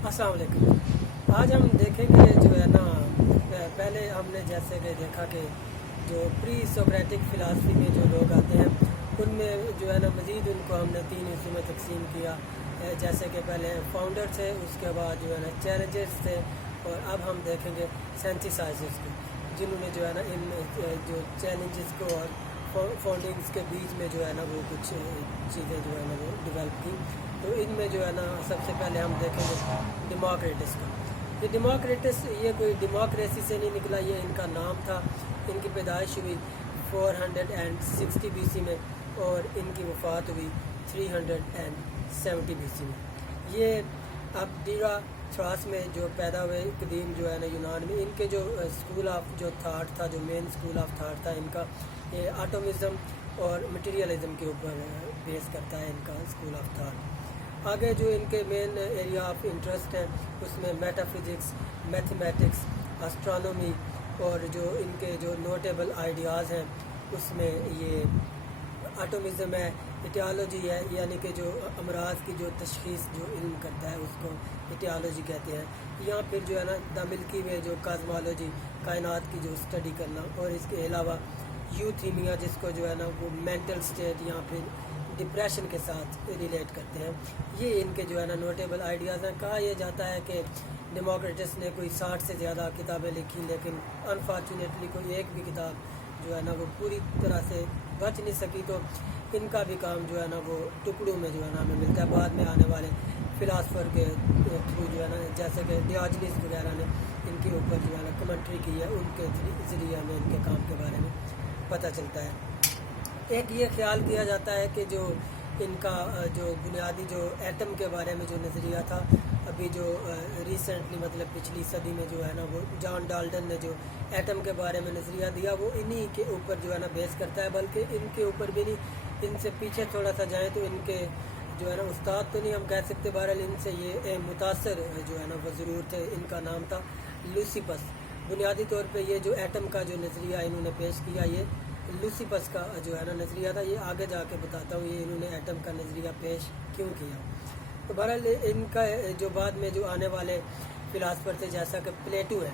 अस्सलाम वालेकुम। आज हम देखेंगे जो है ना, पहले हमने जैसे कि देखा कि जो प्री सोक्रेटिक फ़िलासफ़ी में जो लोग आते हैं उनमें जो है ना मज़ीद उनको हमने 3 हिस्सों में तकसीम किया। जैसे कि पहले फाउंडर थे, उसके बाद जो है ना चैलेंजर्स थे, और अब हम देखेंगे सेंथिसाइजर्स को, जिन्होंने जो है ना इन जो चैलेंजेस को और फाउंडिंग्स के बीच में जो है ना वो कुछ चीज़ें जो है ना वो डेवलप की। तो इनमें जो है ना सबसे पहले हम देखेंगे डेमोक्रेटस को। ये डेमोक्रेटस ये कोई डेमोक्रेसी से नहीं निकला, ये इनका नाम था। इनकी पैदाइश हुई 460 BC में और इनकी वफ़ात हुई 370 BC में। ये अब डीरा थ्रास में जो पैदा हुए कदीम जो है ना यूनान में, इनके जो स्कूल ऑफ जो थाट था, जो मेन स्कूल ऑफ थाट था इनका, ये एटॉमिज्म और मटेरियलिज्म के ऊपर बेस करता है इनका स्कूल ऑफ थाट। आगे जो इनके मेन एरिया ऑफ इंटरेस्ट हैं उसमें मेटाफिज़िक्स, मैथमेटिक्स, एस्ट्रोनॉमी और जो इनके जो नोटेबल आइडियाज़ हैं उसमें ये एटॉमिज्म है, इटियोलॉजी है, यानी कि जो अमराज की जो तशख़ीस जो इल्म करता है उसको इटियोलॉजी कहते हैं। या फिर जो है ना द मिल्की वे जो कॉस्मोलॉजी, कायनात की जो स्टडी करना, और इसके अलावा यूथीमिया जिसको जो है ना वो मेंटल स्टेट या फिर डिप्रेशन के साथ रिलेट करते हैं। ये इनके जो है ना नोटेबल आइडियाज़ हैं। कहा यह जाता है कि डेमोक्रेटस ने कोई 60 से ज़्यादा किताबें लिखी, लेकिन अनफॉर्चुनेटली कोई एक भी किताब जो है ना वो पूरी तरह से बच नहीं सकी। तो इनका भी काम जो है ना वो टुकड़ों में जो है ना हमें मिलता है। बाद में आने वाले फ़िलासफ़र के थ्रू जो है ना, जैसे कि डियोजेनिस वगैरह ने इनके ऊपर जो है ना कमेंट्री की है, उनके ज़रिए हमें इनके काम के बारे में पता चलता है। एक ये ख्याल किया जाता है कि जो इनका जो बुनियादी जो एटम के बारे में जो नज़रिया था, अभी जो रिसेंटली मतलब पिछली सदी में जो है ना वो जॉन डाल्टन ने जो एटम के बारे में नज़रिया दिया, वो इन्हीं के ऊपर जो है ना बेस करता है। बल्कि इनके ऊपर भी नहीं, इनसे पीछे थोड़ा सा जाएँ तो इनके जो है ना उस्ताद तो नहीं हम कह सकते, बहरहाल इनसे ये मुतासर जो है ना वो ज़रूर थे। इनका नाम था लुसिपस। बुनियादी तौर पे ये जो एटम का जो नज़रिया इन्होंने पेश किया, ये लुसिपस का जो है ना नज़रिया था। ये आगे जाके बताता हूँ ये इन्होंने एटम का नज़रिया पेश क्यों किया। तो बहरहाल इनका जो बाद में जो आने वाले फ़िलासफ़र थे, जैसा कि प्लेटो है,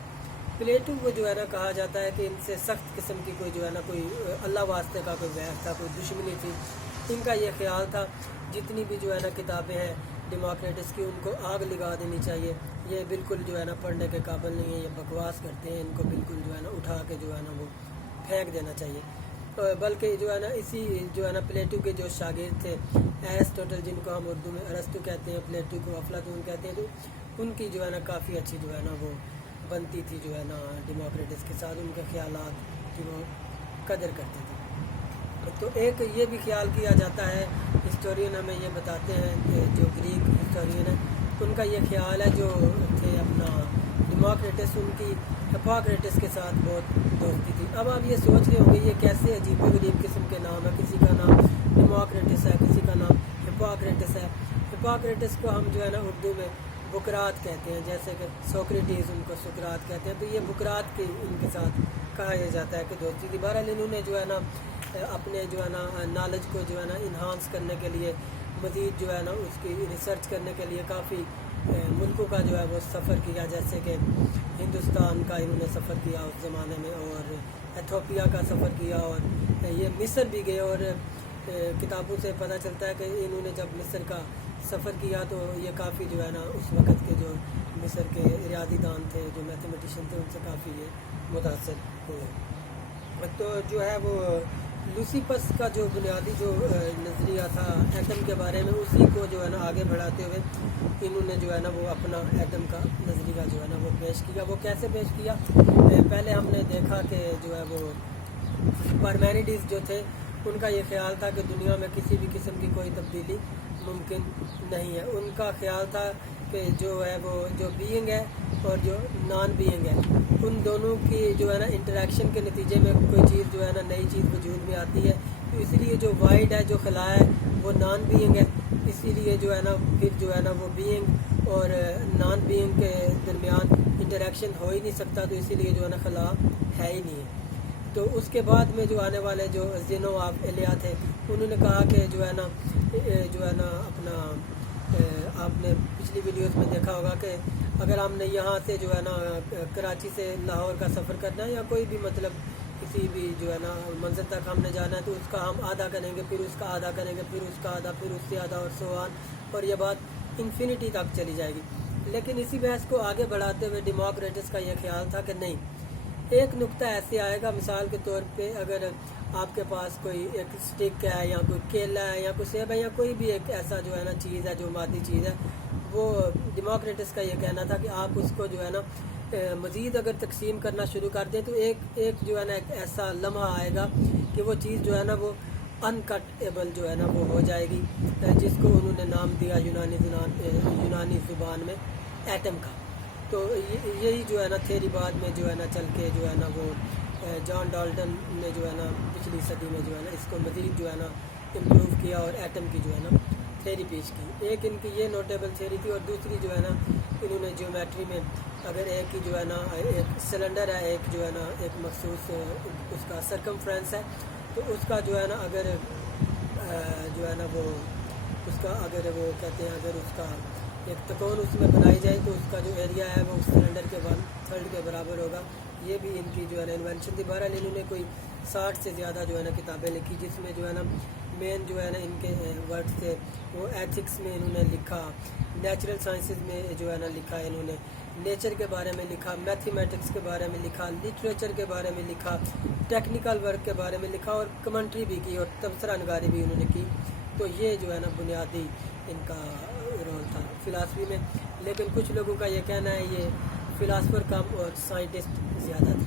प्लेटो को जो है ना कहा जाता है कि इनसे सख्त किस्म की कोई जो है ना कोई अल्लाह वास्ते का कोई वैर था, कोई दुश्मनी थी। इनका ये ख्याल था जितनी भी जो है ना किताबें हैं डेमोक्रेटस की, उनको आग लगा देनी चाहिए। ये बिल्कुल जो है ना पढ़ने के काबिल नहीं है, ये बकवास करते हैं, इनको बिल्कुल जो है ना उठा के जो है ना वो फेंक देना चाहिए। बल्कि जो है ना इसी जो है ना प्लेटो के जो शागिर्द थे एरिस्टोटल, जिनको हम उर्दू में अरस्तु कहते हैं, प्लेटो को अफलातून कहते हैं, तो उनकी जो है ना काफ़ी अच्छी जो है ना वो बनती थी जो है ना डेमोक्रेटस के साथ, उनके ख्यालात की वो कदर करते थे। तो एक ये भी ख्याल किया जाता है, हिस्टोरियन हमें ये बताते हैं कि जो ग्रीक हिस्टोरियन है उनका ये ख्याल है, जो थे अपना डेमोक्रेटस, उनकी हिप्पोक्रेटस के साथ बहुत दोस्ती थी। अब आप ये सोच रहे होंगे ये कैसे अजीब गरीब किस्म के नाम है, किसी का नाम डेमोक्रेटस है, किसी का नाम हिप्पोक्रेटस है। हिप्पोक्रेटस को हम जो है ना उर्दू में बुकरात कहते हैं, जैसे कि सोक्रेटिस उनको सुकरात कहते हैं। तो ये बुकरात के इनके साथ कहा यह जाता है कि दोस्ती थी। बहरहाल इन्होंने जो है ना अपने जो है ना नॉलेज को जो है ना इन्हांस करने के लिए, मज़ीद जो है ना उसकी रिसर्च करने के लिए काफ़ी मुल्कों का जो है वो सफ़र किया। जैसे कि हिंदुस्तान का इन्होंने सफ़र किया उस ज़माने में, और एथोपिया का सफ़र किया, और ये मिस्र भी गए। और किताबों से पता चलता है कि इन्होंने जब मिस्र का सफ़र किया तो ये काफ़ी जो है ना उस वक़्त के जो मिस्र के रियादीदान थे, जो मैथमेटिशियन थे, उनसे काफ़ी ये मुतासर हुए। तो जो है वो लुसिपस का जो बुनियादी जो नज़रिया था एटम के बारे में, उसी को जो है ना आगे बढ़ाते हुए इन्होंने जो है ना वो अपना एटम का नज़रिया जो है ना वो पेश किया। वो कैसे पेश किया? पहले हमने देखा कि जो है वो पार्मेनिडिस जो थे, उनका ये ख्याल था कि दुनिया में किसी भी किस्म की कोई तब्दीली मुमकिन नहीं है। उनका ख्याल था कि जो है वो जो बीइंग है और जो नॉन बीइंग है, उन दोनों की जो है ना इंटरेक्शन के नतीजे में कोई चीज़ जो है ना नई चीज़ वजूद में आती है। तो इसलिए जो वाइड है, जो खला है, वो नॉन बीइंग है। इसीलिए जो है ना फिर जो है ना वो बीइंग और नॉन बीइंग के दरमियान इंटरेक्शन हो ही नहीं सकता, तो इसीलिए जो है ना खला है ही नहीं है। तो उसके बाद में जो आने वाले जो ज़ेनो ऑफ एलिया थे, उन्होंने कहा कि जो है ना अपना آپ نے پچھلی ویڈیوز میں دیکھا ہوگا کہ اگر ہم نے یہاں سے جو ہے نا کراچی سے لاہور کا سفر کرنا ہے یا کوئی بھی مطلب کسی بھی جو ہے نا منزل تک ہم نے جانا ہے تو اس کا ہم آدھا کریں گے، پھر اس کا آدھا کریں گے، پھر اس کا آدھا، پھر اس سے آدھا اور سو آن، اور یہ بات انفینٹی تک چلی جائے گی۔ لیکن اسی بحث کو آگے بڑھاتے ہوئے ڈیموکریٹس کا یہ خیال تھا کہ نہیں، ایک نقطہ ایسے آئے گا، مثال کے طور پہ اگر آپ کے پاس کوئی ایک سٹک ہے یا کوئی کیلا ہے یا کوئی سیب ہے یا کوئی بھی ایک ایسا جو ہے نا چیز ہے جو مادی چیز ہے، وہ ڈیموکریٹس کا یہ کہنا تھا کہ آپ اس کو جو ہے نا مزید اگر تقسیم کرنا شروع کر دیں تو ایک جو ہے نا ایک ایسا لمحہ آئے گا کہ وہ چیز جو ہے نا وہ انکٹیبل جو ہے نا وہ ہو جائے گی، جس کو انہوں نے نام دیا یونانی زبان میں ایٹم کا۔ تو یہی جو ہے نا تھیری بعد میں جو ہے نا چل کے جو ہے نا وہ جان ڈالٹن نے جو ہے نا پچھلی صدی میں جو ہے نا اس کو مزید جو ہے نا امپروو کیا اور ایٹم کی جو ہے نا تھیری پیش کی۔ ایک ان کی یہ نوٹیبل تھیری تھی، اور دوسری جو ہے نا انہوں نے جیومیٹری میں اگر ایک کی جو ہے نا ایک سلنڈر ہے، ایک جو ہے نا ایک مخصوص اس کا سرکمفرنس ہے، تو اس کا جو ہے نا اگر جو ہے نا وہ اس کا اگر وہ کہتے ہیں اگر اس کا ایک تکون اس میں بنائی جائے تو اس کا جو ایریا ہے وہ اس سلنڈر کے 1/3 کے برابر ہوگا۔ یہ بھی ان کی جو ہے نا انوینشن تھی۔ بہرحال انہوں نے کوئی 60 سے زیادہ جو ہے نا کتابیں لکھی، جس میں جو ہے نا مین جو ہے نا ان کے ورڈ تھے وہ ایتھکس میں انہوں نے لکھا، نیچرل سائنسز میں جو ہے نا لکھا، انہوں نے نیچر کے بارے میں لکھا، میتھمیٹکس کے بارے میں لکھا، لٹریچر کے بارے میں لکھا، ٹیکنیکل ورک کے بارے میں لکھا، اور کمنٹری بھی کی اور تبصرہ نگاری بھی انہوں نے کی۔ تو یہ جو ہے نا بنیادی ان کا رول تھا فلاسفی میں۔ لیکن کچھ لوگوں کا یہ کہنا ہے یہ فلاسفر کم اور سائنٹسٹ زیادہ تھے۔